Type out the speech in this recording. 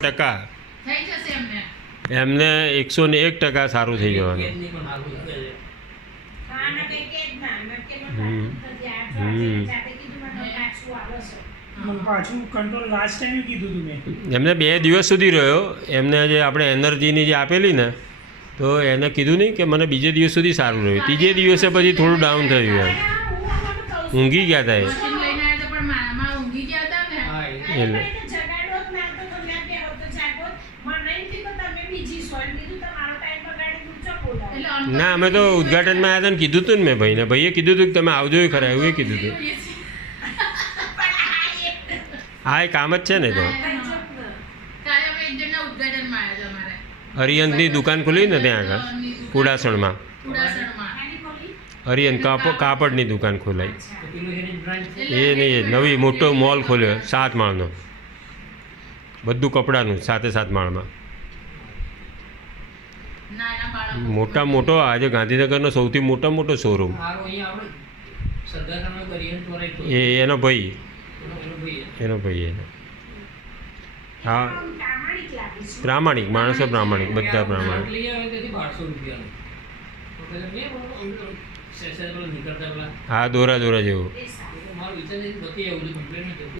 ટકા થઈ જશે એમને. એમને 101% સારું થઈ જવાનું. ખાવાના કંઈ કે જ ના નક્કી હમ. નથી જાતે કીધું મને પાછું આવે છે મને પાછું કંટ્રોલ લાસ્ટ ટાઈમ કીધું તું મેં. એમને 2 દિવસ સુધી રહ્યો. એમને જે આપણે એનર્જીની જે આપેલી ને તો એને કીધું નહીં કે મને બીજે દિવસ સુધી સારું રહ્યું. ત્રીજે દિવસે પછી થોડું ડાઉન થયું એમ. ઊંઘી ગયા હતા એ. મશીન લઈને આવ્યા તો પણ મારા ઊંઘી ગયા હતા ને. એટલે જગાડો જ ના તો તમે બે હો તો જાગો મને નહીં કીધું તમે બીજી સોલ કીધું તમારો ટાઈમ બગાડી ઊંચો બોલાવો એટલે અંદર ના અમે તો ઉદ્ઘાટનમાં આવ્યા હતા ને કીધું હતું ને મેં ભાઈને. ભાઈએ કીધું હતું કે તમે આવજો એ ખરા એવું કીધું હતું. હા એ કામ જ છે ને તો. કાલે અમે એક જણના ઉદ્ઘાટનમાં આવ્યા હતા અમારે. અરિયંતની દુકાન ખુલી ને ત્યાં આગળ કુડાસણમાં. કુડાસણમાં. અરિયંત કાપડની દુકાન ખોલાઈ. એ નહીં નવી મોટો મોલ ખોલ્યો 7 માળનો. બધું કપડાનું 7 માળમાં. નાના બાળકો. મોટા મોટો આજે ગાંધીનગરનો સૌથી મોટો શોરૂમ. એનો ભાઈ એનો. હા પ્રામાણિક લાગે છે પ્રામાણિક માણસો, પ્રામાણિક બધા પ્રામાણિક. હા દોરા જેવું. એ સારું મારો વિચાર છે કે બધી એવું કમ્પ્લેન